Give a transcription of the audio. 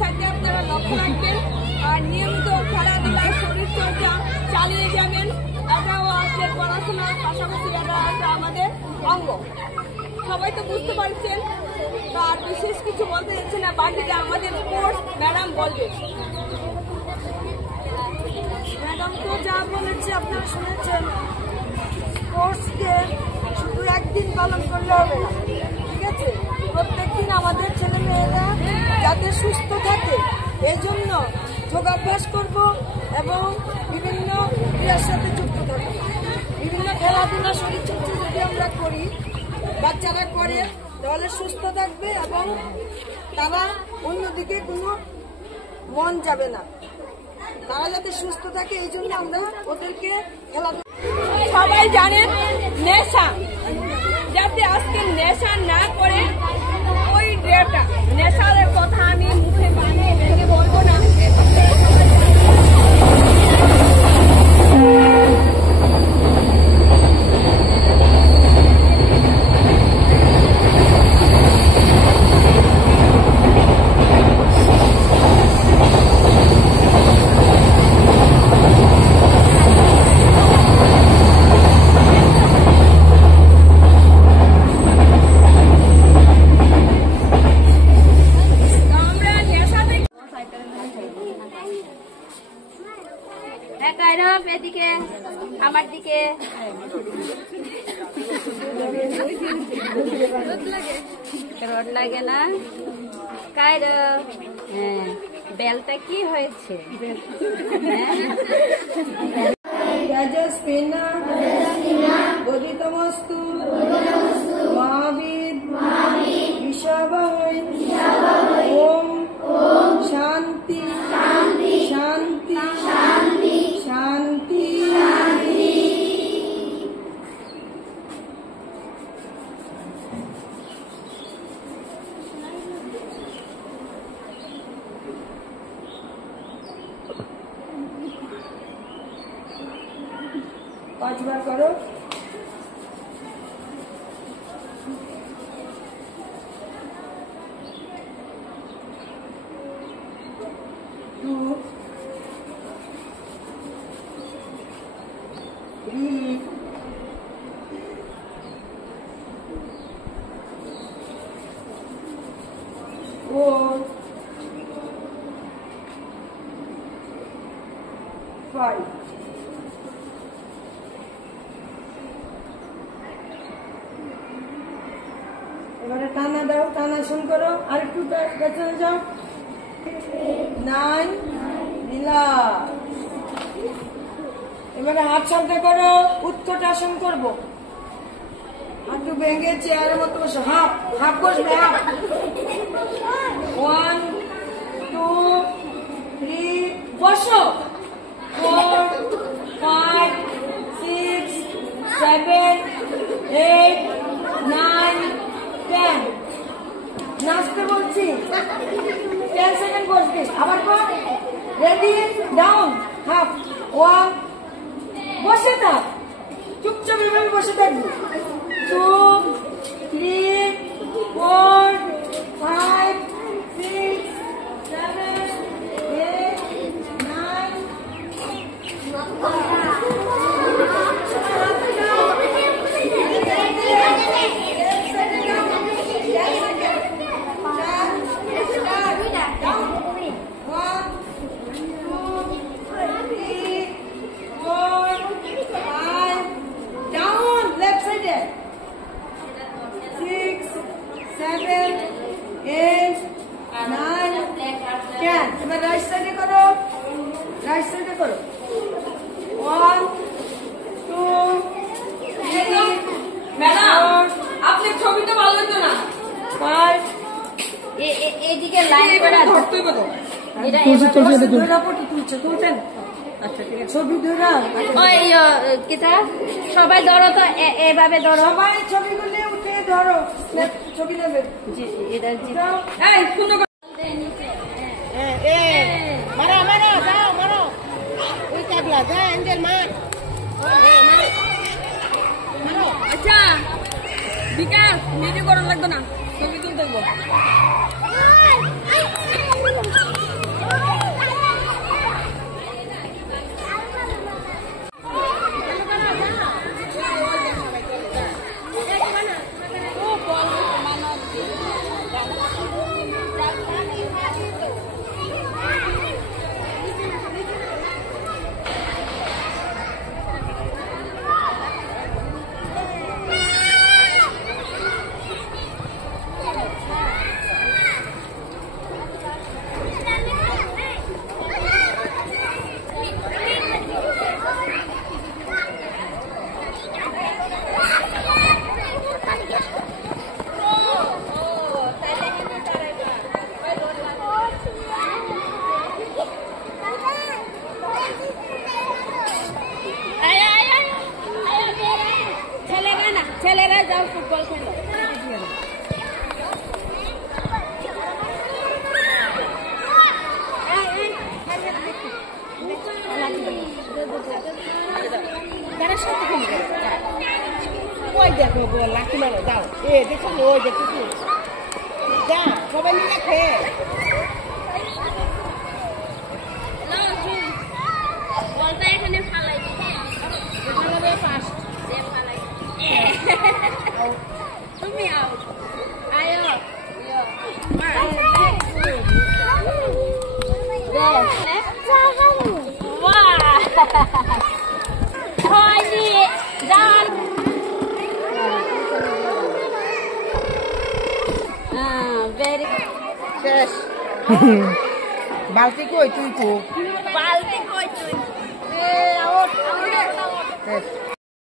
সাথে আপনারা লক্ষ্য রাখবেন আর নিয়মিত খেলাধুলা শরীরচর্চা চালিয়ে যাবেন। এটাও আপনাদের পড়াশোনার পাশাপাশি এটা একটা আমাদের অঙ্গ। সবাই তো বুঝতে পারছেন, আর বিশেষ কিছু বলতে যাচ্ছে না, বাকিটা আমাদের স্পোর্টস ম্যাডাম বলবে। ম্যাডাম তো যা বলেছে আপনারা শুনেছেন, স্পোর্টসকে শুধু একদিন পালন করলে হবে না, ঠিক আছে? প্রত্যেকদিন আমাদের ছেলেমেয়েরা যাতে সুস্থ থাকে এই জন্য যোগাভ্যাস করব এবং বিভিন্ন ক্রীড়ার সাথে যুক্ত থাকবো। বিভিন্ন খেলাধুলা শরীরচর্চা যদি আমরা করি, বাচ্চারা করে, তাহলে সুস্থ থাকবে এবং তারা অন্যদিকে কোনো মন যাবে না। তারা যাতে সুস্থ থাকে এই জন্য আমরা ওদেরকে খেলাধুলা। সবাই জানেন নেশা, যাতে আজকে নেশা না করে ওই ডেটা নেশার কথা আমি মুখে ভেঙে বলবো না। এদিকে আমার দিকে রোদ লাগে না কায়রো। হ্যাঁ, বেলটা কি হয়েছে? মহাবীর ওম শান্তি শান্তি শান্তি শান্তি। পাঁচবার করো। এবারে টানা দাও, টানা শুন করো, আর একটু পেছনে যাও। 9 নীলা। এবারে হাত সামনে করো, উৎকট আসন করবো। হাঁটু ভেঙে চেয়ারের মতো বসো, হাফ হাফ বসবে, হাফ। 1 2 3 বসো। 4 5 6 7 8 9 10। নাচতে বলছি, 10 সেকেন্ড বসবি, আবার কর। Ready, down, half. 1 বসে থাক, চুপচাপ এভাবে বসে থাকবি। 2 3 4 5 6 7 8 9 রাইট সাইডে করো, রাইট সাইডে করো। 1 2 3 ম্যাডাম, আপনি ছবিটা ভালো হতো না। 5 এদিকে লাইন করে ধরতেই কত তুলছেন। আচ্ছা ঠিক আছে, ছবি ধরা। ওই কিটা সবাই ধরো তো, এভাবে ধরো, সবাই ছবিগুলো উঠে ধরো, ছবি নেবে। জি এটা জি। এই সুন্দর মারো মারো যাও মারো ওই কাবলা যা এঞ্জেল মার মারো। আচ্ছা বিকাশ, ভিডিও করা লাগবে না, ছবি তুলতে লাকি মারো যাও দেখো ওই দেখতেছি যা সবাই মিলে খেয়ে বলটা এখানে ফালাই ফালাবে ফার্স্ট তুমি আও আয়ো হয়নি যান ভেরি শেষ বালতি কই তুই কো বালতি কই তুই শেষ